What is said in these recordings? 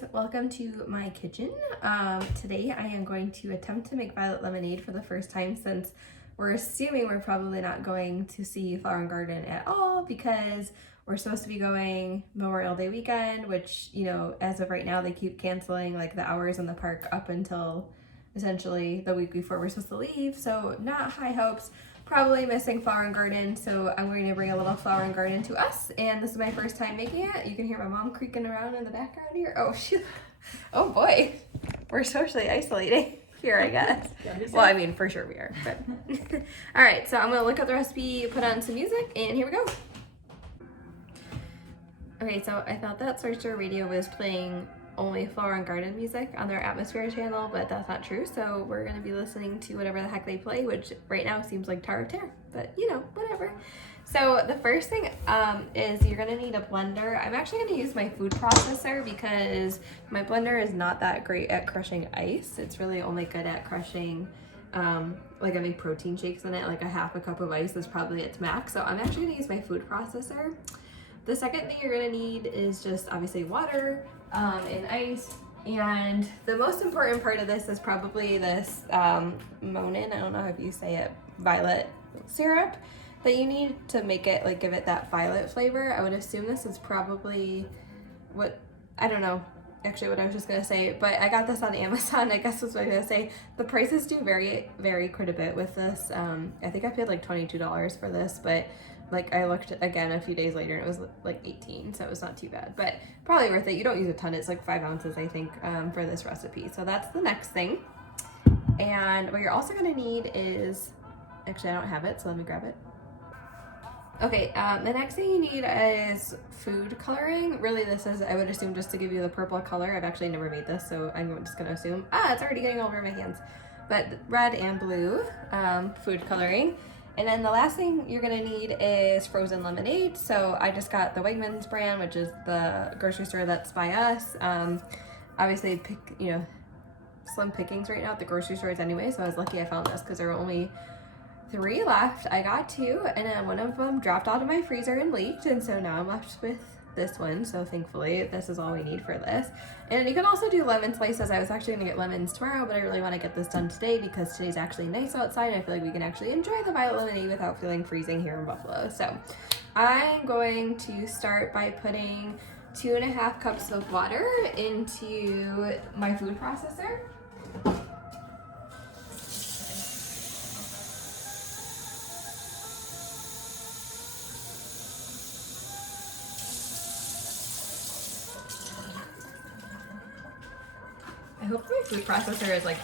guys, welcome to my kitchen. Today I am going to attempt to make violet lemonade for the first time since we're assuming we're probably not going to see Flower and Garden at all because we're supposed to be going Memorial Day weekend, which, you know, as of right now they keep canceling like the hours in the park up until essentially the week before we're supposed to leave, so not high hopes. Probably missing Flower and Garden, so I'm going to bring a little Flower and Garden to us, and this is my first time making it. You can hear my mom creaking around in the background here. Oh boy, we're socially isolating here, I guess. Well, I mean, for sure we are, but. All right, so I'm gonna look up the recipe, put on some music, and here we go. Okay, so I thought that Sorcerer Radio was playing only Flower and Garden music on their Atmosphere channel, but that's not true. So we're gonna be listening to whatever the heck they play, which right now seems like Tower of Terror, but you know, whatever. So the first thing is you're gonna need a blender. I'm actually gonna use my food processor because my blender is not that great at crushing ice. It's really only good at crushing like I make protein shakes in it, like a half a cup of ice is probably its max. So I'm actually gonna use my food processor. The second thing you're gonna need is just obviously water and ice. And the most important part of this is probably this Monin, I don't know if you say it, violet syrup that you need to make it, like give it that violet flavor. I would assume this is probably what, I don't know actually what I was just gonna say, but I got this on Amazon, I guess that's what I was gonna say. The prices do vary quite a bit with this. I think I paid like $22 for this, but like I looked again a few days later and it was like 18, so it was not too bad, but probably worth it. You don't use a ton, it's like 5 ounces I think for this recipe. So that's the next thing. And what you're also gonna need is, actually I don't have it, so let me grab it. Okay, the next thing you need is food coloring. Really this is, I would assume, just to give you the purple color. I've actually never made this, so I'm just gonna assume, it's already getting all over my hands. But red and blue food coloring. And then the last thing you're gonna need is frozen lemonade. So I just got the Wegmans brand, which is the grocery store that's by us. Obviously, slim pickings right now at the grocery stores anyway, so I was lucky I found this because there were only 3 left. I got 2, and then one of them dropped out of my freezer and leaked, and so now I'm left with this one. So thankfully, this is all we need for this. And you can also do lemon slices. I was actually gonna get lemons tomorrow, but I really want to get this done today because today's actually nice outside. And I feel like we can actually enjoy the violet lemonade without feeling freezing here in Buffalo. So I'm going to start by putting 2.5 cups of water into my food processor. I hope my food processor is like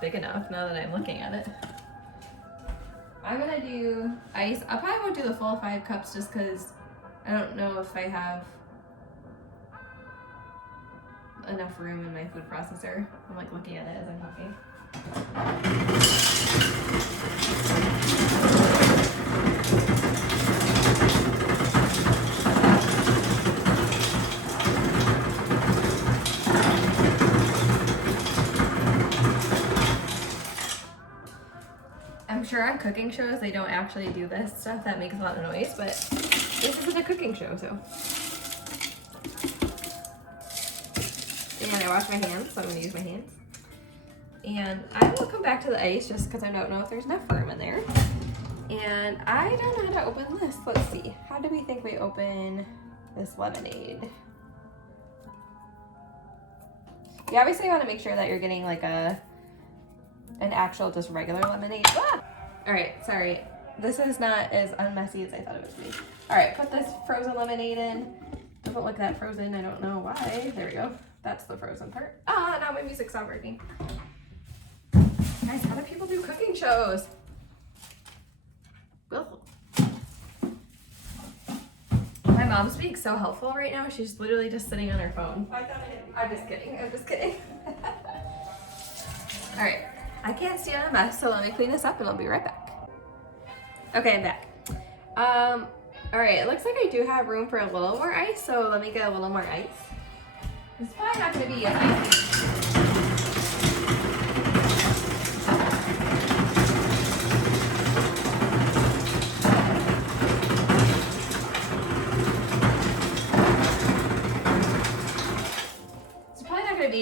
big enough now that I'm looking at it. I'm gonna do ice. I probably won't do the full 5 cups just because I don't know if I have enough room in my food processor. I'm like looking at it as I'm talking. I'm sure on cooking shows they don't actually do this stuff that makes a lot of noise, but this isn't a cooking show, so. And I wash my hands, so I'm gonna use my hands. And I will come back to the ice just because I don't know if there's enough room in there. And I don't know how to open this. Let's see. How do we think we open this lemonade? You obviously want to make sure that you're getting like an actual just regular lemonade. Ah! All right, sorry. This is not as unmessy as I thought it would be. All right, put this frozen lemonade in. Doesn't look that frozen, I don't know why. There we go. That's the frozen part. Now my music's not working. Guys, how do people do cooking shows? Well, my mom's being so helpful right now. She's literally just sitting on her phone. I'm just kidding. All right, I can't stand a mess, so let me clean this up and I'll be right back. Okay, I'm back. All right, it looks like I do have room for a little more ice, so let me get a little more ice. It's probably not gonna be as icy.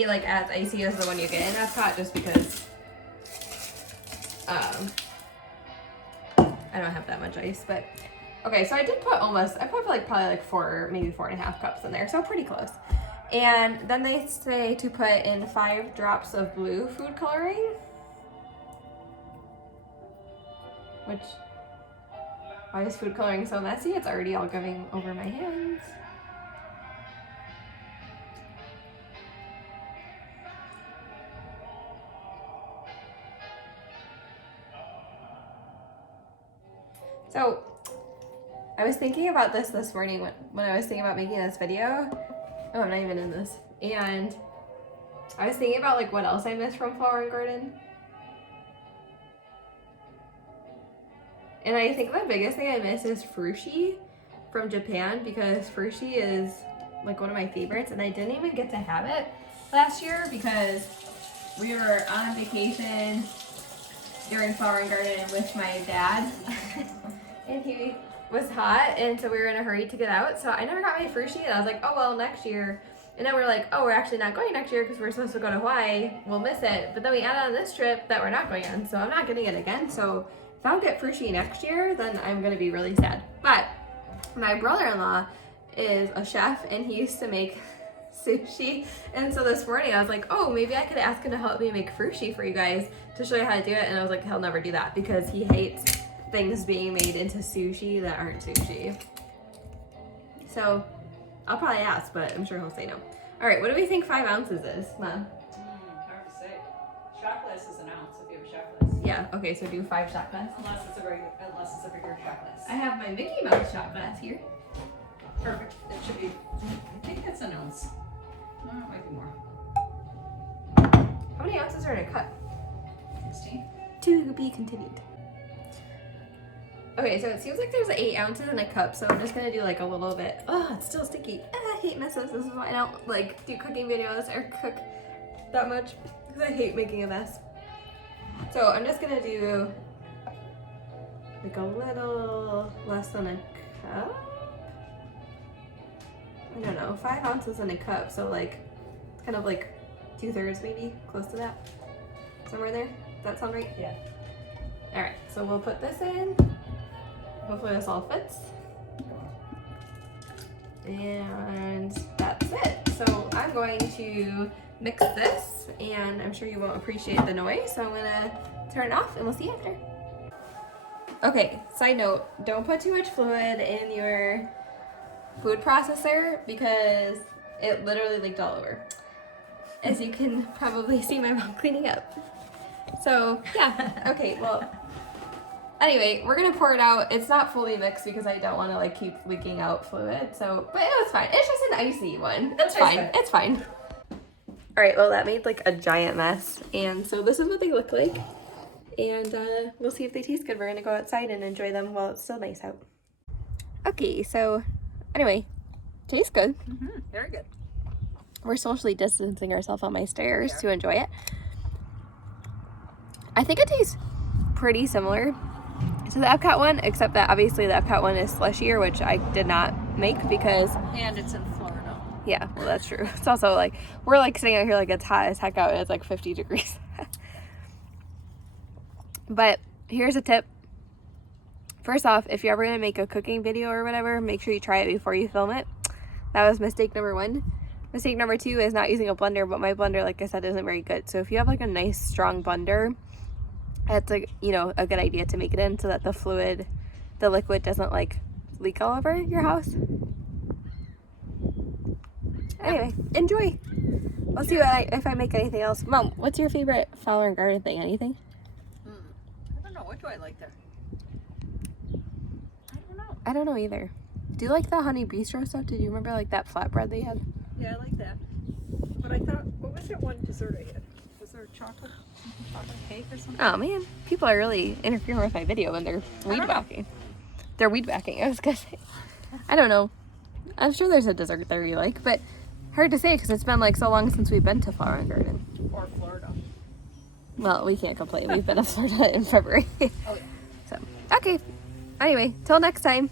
like as icy as the one you get in Epcot, just because I don't have that much ice. But okay, so I did put like probably like 4, maybe 4.5 cups in there, so pretty close. And then they say to put in 5 drops of blue food coloring, which, why is food coloring so messy? It's already all going over my hands. So I was thinking about this morning when I was thinking about making this video. Oh, I'm not even in this. And I was thinking about like what else I miss from Flower and Garden. And I think the biggest thing I miss is Frushi from Japan, because Frushi is like one of my favorites, and I didn't even get to have it last year because we were on vacation during Flower and Garden with my dad and he was hot, and so we were in a hurry to get out, so I never got my Frushi, and I was like, oh well, next year. And then we're like, oh, we're actually not going next year because we're supposed to go to Hawaii, we'll miss it. But then we add on this trip that we're not going on, so I'm not getting it again. So if I don't get Frushi next year, then I'm gonna be really sad. But my brother-in-law is a chef, and he used to make sushi, and so this morning I was like, oh, maybe I could ask him to help me make Frushi for you guys to show you how to do it. And I was like, he'll never do that because he hates things being made into sushi that aren't sushi. So I'll probably ask, but I'm sure he'll say no. All right, what do we think 5 ounces is, Mom? Hard to say. Shot glass is an ounce if you have a shot glass. Yeah, okay, so do 5 shot glass. Unless it's a bigger shot glass. I have my Mickey Mouse shot glass here. Perfect. It should be, I think that's an ounce. No, it might be more. How many ounces are in a cup? 16. To be continued. Okay, so it seems like there's 8 ounces in a cup, so I'm just gonna do like a little bit. Oh, it's still sticky. I hate messes. This is why I don't like do cooking videos or cook that much, because I hate making a mess. So I'm just gonna do like a little less than a cup. I don't know, 5 ounces in a cup, so like it's kind of like 2/3 maybe, close to that. Somewhere there. Does that sound right? Yeah. All right, so we'll put this in. Hopefully this all fits. And that's it. So I'm going to mix this, and I'm sure you won't appreciate the noise, so I'm gonna turn it off and we'll see you after. Okay, side note, don't put too much fluid in your food processor because it literally leaked all over. As you can probably see my mom cleaning up. So yeah, okay, well, anyway, we're gonna pour it out. It's not fully mixed because I don't want to like keep leaking out fluid. So, but it was fine. It's just an icy one. It's fine. It's fine. All right. Well, that made like a giant mess, and so this is what they look like. And we'll see if they taste good. We're gonna go outside and enjoy them while it's still nice out. Okay. So, anyway, tastes good. Very good. We're socially distancing ourselves on my stairs to enjoy it. I think it tastes pretty similar to the Epcot one, except that obviously the Epcot one is slushier, which I did not make because... And it's in Florida. Yeah, well, that's true. It's also like, we're like sitting out here like it's hot as heck out and it's like 50 degrees. But here's a tip. First off, if you're ever going to make a cooking video or whatever, make sure you try it before you film it. That was mistake number 1. Mistake number 2 is not using a blender, but my blender, like I said, isn't very good. So if you have like a nice strong blender, that's a, you know, a good idea to make it in so that the liquid doesn't like leak all over your house. Anyway, enjoy. We'll see if I make anything else. Mom, what's your favorite Flower and Garden thing? Anything? I don't know. What do I like there? I don't know. I don't know either. Do you like the Honey Bistro stuff? Did you remember like that flatbread they had? Yeah, I like that. But I thought, what was that one dessert I had? Was there chocolate cake or something? Oh man, people are really interfering with my video when they're weed whacking. They're weed whacking, I was gonna say. I don't know. I'm sure there's a dessert there you like, but hard to say because it's been like so long since we've been to Flower and Garden. Or Florida. Well, we can't complain. We've been to Florida in February. Oh yeah. So, okay. Anyway, till next time.